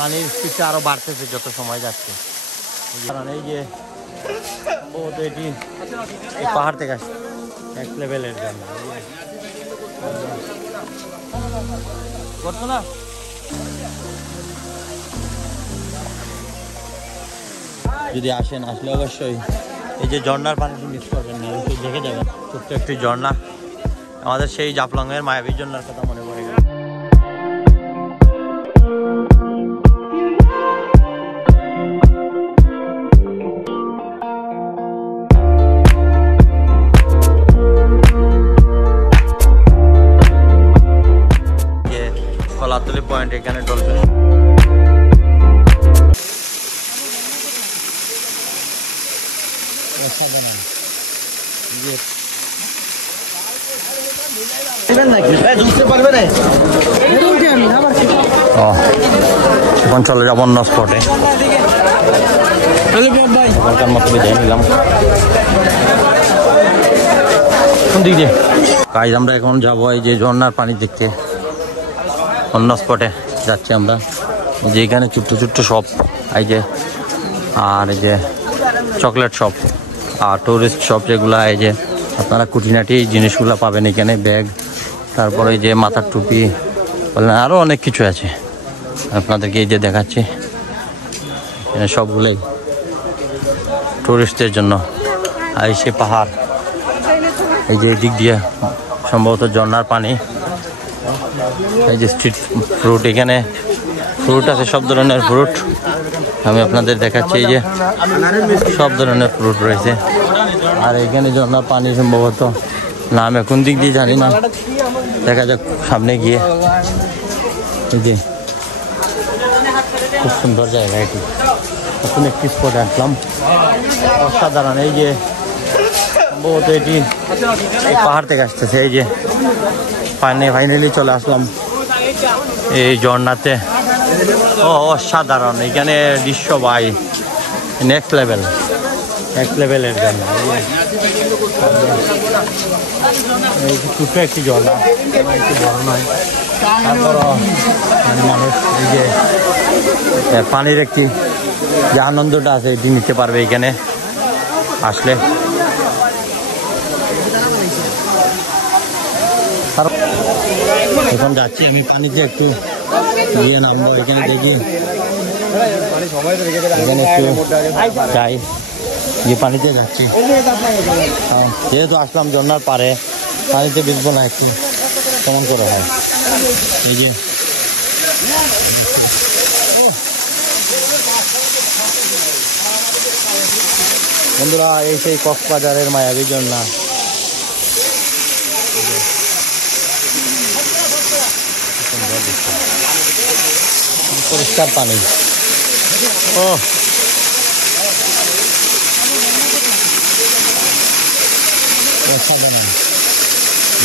পানির স্পিডটা আরো বাড়তেছে যত সময় যাচ্ছে। কারণ এই যে এটি এই পাহাড় থেকে আসছে এক লেভেলের জন্য করতো না। যদি আসেন, আসলে অবশ্যই এই যে ঝর্ণার পানিটি মিস করবেন না, অবশ্যই দেখে যাবেন। ছোট্ট একটি ঝর্ণা, আমাদের সেই জাফলং এর মায়াবী ঝর্ণার কথা মনে পড়ে গেল। কলাতলি পয়েন্ট, এখানে ডলফিন এখন চলে যাবো অন্য স্পটে। এখনকার মতো বিদায় নিলাম। কোন দিক দিয়ে গাইজ আমরা এখন যাবো এই যে ঝর্ণার পানি দেখতে। অন্য স্পটে যাচ্ছি আমরা, যে এখানে ছোট্ট ছোট্ট শপ এই যে, আর এই যে চকলেট শপ আর টুরিস্ট শপ যেগুলা, এই যে আপনারা খুঁটিনাটি জিনিসগুলো পাবেন এখানে, ব্যাগ, তারপরে এই যে মাথার টুপি, বললেন আরও অনেক কিছু আছে আপনাদেরকে এই যে দেখাচ্ছি। সবগুলোই টুরিস্টদের জন্য। আর সে পাহাড়, এই যে দিক দিয়ে সম্ভবত ঝর্ণার পানি। এই যে স্ট্রিট ফ্রুট, এখানে ফ্রুট আছে, সব ধরনের ফ্রুট আমি আপনাদের দেখাচ্ছি। এই যে সব ধরনের ফ্রুট রয়েছে। আর এখানে ঝর্ণার পানি সম্ভবত, না আমি কোন দিক দিয়ে জানি না, দেখা যাক সামনে গিয়ে। এই যে খুব সুন্দর জায়গা এটি, নতুন একটি স্পটে আসলাম, অসাধারণ। এই যে সম্ভবত এটি এই পাহাড় থেকে আসতেছে। এই যে ফাইনালি চলে আসলাম এই ঝর্ণাতে। অসাধারণ এখানে দৃশ্য ভাই, নেক্সট লেভেলের জন্য। এই ছোট্ট একটি ঝর্ণা, একটু বড় নয়, তারপর মানুষ এই যে পানির একটি যে আনন্দটা আছে এটি নিতে পারবে এখানে আসলে। এখন যাচ্ছি আমি পানিতে একটু গিয়ে নামবো। এখানে দেখি, এখানে একটু যাই, গিয়ে পানিতে যাচ্ছি। যেহেতু আসলাম ঝর্ণার পারে, পানিতে ভিজবো না, একটু কেমন করে হয়। এই যে বন্ধুরা, এই সেই কক্সবাজারের মায়াবী ঝর্ণা। পরিষ্কার পানি, ও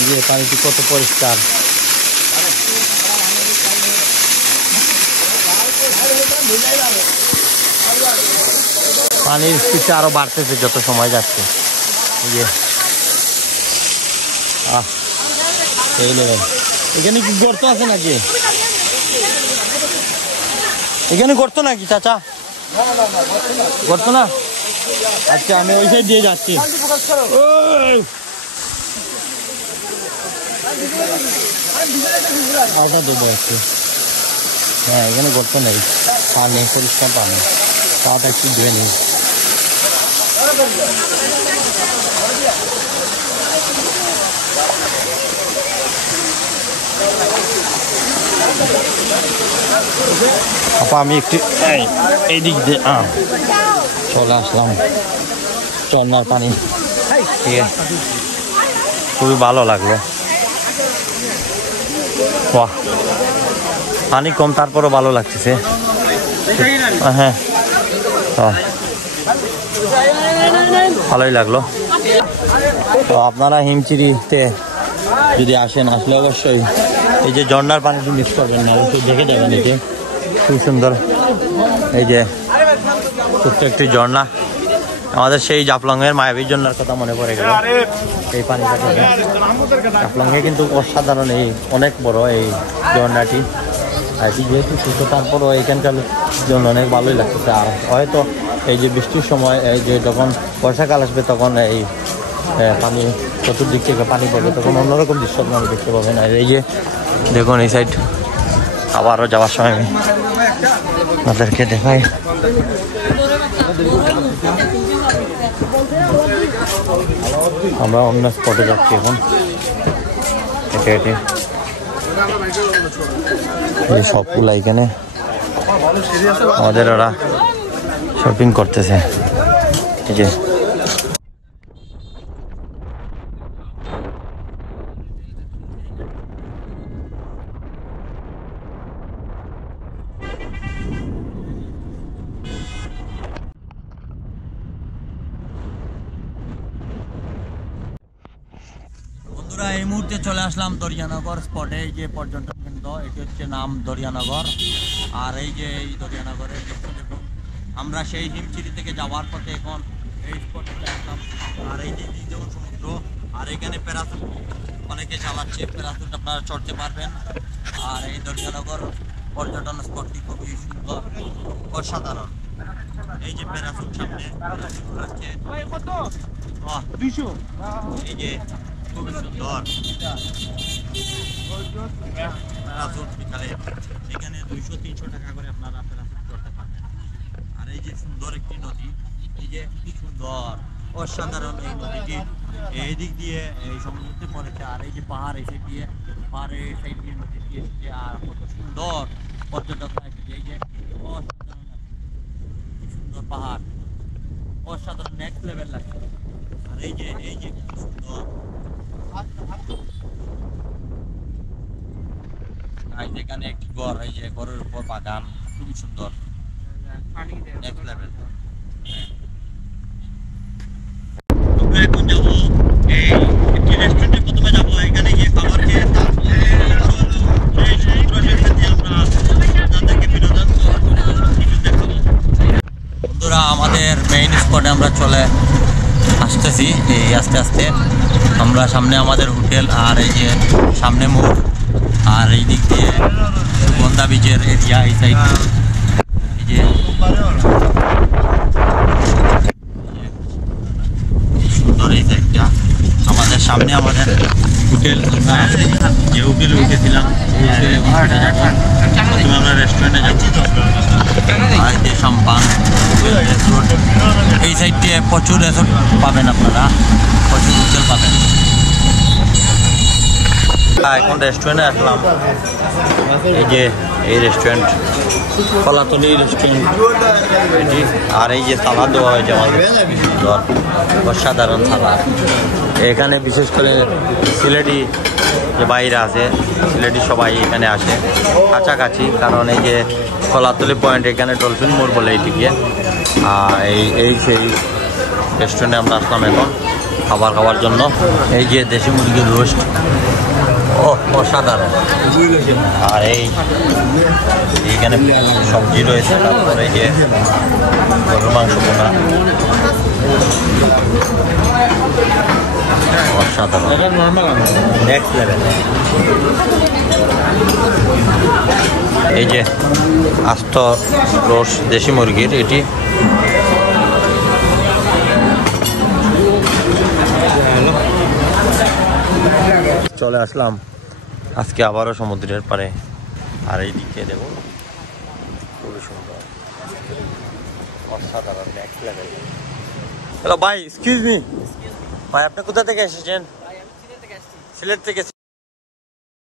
যে পানিটি কত পরিষ্কার। পানির স্পিডটা আরো বাড়তেছে যত সময় যাচ্ছে। এই যে এই লেভেল। এখানে কি গর্ত আছে নাকি? এখানে গর্ত নাকি চাচা? গর্ত না? আচ্ছা, আমি ওই সাইড দিয়ে যাচ্ছি। দেবো একটু। হ্যাঁ, এখানে গর্ত নেই, পানি পরিষ্কার পানি, পাটা একটু ধুয়ে নিই। আপা আমি একটু এই দিক দিয়ে চলে আসলাম ঝর্ণার পানি। ঠিক আছে, খুবই ভালো লাগলো। বাহ, পানি কম তারপরও ভালো লাগতেছে। হ্যাঁ, ভালোই লাগলো। তো আপনারা হিমচিরিতে যদি আসেন, আসলে অবশ্যই এই যে ঝর্ণার পানিটি মিস করবেন না, অবশ্যই দেখে যাবেন। এটি খুব সুন্দর। এই যে ছোট্ট একটি ঝর্ণা, আমাদের সেই জাফলং এর মায়াবী ঝর্ণার কথা মনে পড়ে গেল। এই পানিটা জাফলং এ কিন্তু অসাধারণ, এই অনেক বড় এই ঝর্ণাটি। আর কি যেহেতু শীত তারপরও এখানকার জন্য অনেক ভালোই লাগতেছে। আর হয়তো এই যে বৃষ্টির সময় এই যে যখন বর্ষাকাল আসবে তখন এই পানি চতুর্দিক থেকে পানি পড়বে, তখন অন্যরকম দৃশ্য আপনারা দেখতে পাবেন। আর এই যে দেখুন এই সাইড আবারও যাওয়ার সময় আমি আপনাদেরকে দেখাই। আমরা অন্য স্পটে যাচ্ছি এখন। হেঁটে সবগুলা এখানে আমাদের ওরা শপিং করতেছে। এই যে বন্ধুরা এই মুহূর্তে চলে আসলাম দরিয়ানগর স্পটে। এই যে পর্যটন কেন্দ্র, এটি হচ্ছে নাম দরিয়ানগর। আর এই যে এই দরিয়ানগরের দেখুন, আমরা সেই হিমচিরি থেকে যাওয়ার পথে এখন এই স্পটে আসলাম। আর এই যে যেমন সমুদ্র, আর এখানে প্যারাসুট অনেকে চালাচ্ছে, প্যারাসুট আপনারা চড়তে পারবেন। আর এই দরিয়ানগর পর্যটন স্পটটি খুবই সুন্দর, অসাধারণ। এই যে প্যারাসুট সামনে আছে, এই যে খুবই সুন্দর প্যারাসুট বিকালে এখানে 200-300 টাকা করে আপনারা প্যারাসুট করতে পারবেন। আর এই যে সুন্দর একটি নদী, এই যে কি সুন্দর অসাধারণ এই নদীটি এই দিক দিয়ে এই সমুদ্রে পড়েছে। আর এই যে পাহাড় এসে দিয়ে পাহাড়ে সাইড দিয়ে নদী দিয়ে এসেছে। আর কত সুন্দর পর্যটকরা এসেছে। এই যে অসাধারণ কি সুন্দর পাহাড়, অসাধারণ নেক্সট লেভেল লাগছে। আর এই যে কি সুন্দর এখানে একটি ঘর, এই যে ঘরের উপর বাগান, খুবই সুন্দর নেক্সট লেভেল। আমরা এখন যাবো এই একটি রেস্টুরেন্টে, প্রথমে যাবো এখানে গিয়ে খাবার খেয়ে এই সমুদ্র সৈকত দিয়ে আমরা আপনাদেরকে বিনোদন কিছু দেখাবো। বন্ধুরা আমাদের মেইন স্পটে আমরা চলে আসতেছি। এই আস্তে আস্তে আমরা সামনে আমাদের হোটেল, আর এই যে সামনে মোড়, আর এই দিক দিয়ে সুগন্ধা বিচের এরিয়া। এই সাইড এই যে সুন্দর এই সাইডটা আমাদের সামনে আমাদের হোটেল। আমরা যে হোটেলে উঠেছিলাম প্রথমে আমরা রেস্টুরেন্টে যাচ্ছি। আর যে সাম্পান এই সাইডে প্রচুর রেসর্ট পাবেন, আপনারা প্রচুর হোটেল পাবেন। এখন রেস্টুরেন্টে আসলাম। এই যে এই রেস্টুরেন্ট কলাতলি রেস্টুরেন্ট এটি। আর এই যে সালাদ দেওয়া হয়েছে আমাদের, সুন্দর অসাধারণ সালাদ। এখানে বিশেষ করে সিলেটি যে বাইরে আছে, সিলেটি সবাই এখানে আসে কাছাকাছি, কারণ এই যে কলাতলি পয়েন্ট, এখানে ডলফিন মোড় বলে এইটিকে। এই সেই রেস্টুরেন্টে আমরা আসলাম এখন খাবার খাওয়ার জন্য। এই যে দেশি মুরগির রোস্ট, অসাধারণ। আর এইখানে সবজি রয়েছে, তারপরে এই যে গরুর মাংস বোনা, অসাধারণ নেক্সট লেভেল। এই যে আস্ত রোস দেশি মুরগির, এটি চলে আসলাম আজকে আবারও সমুদ্রের পাড়ে। আর এই দিকে দেখুন খুবই সুন্দর, অসাধারণ নেক্সট লেভেল। হ্যালো ভাই, এক্সকিউজ মি ভাই, আপনি কোথা থেকে এসেছেন? সিলেট থেকে।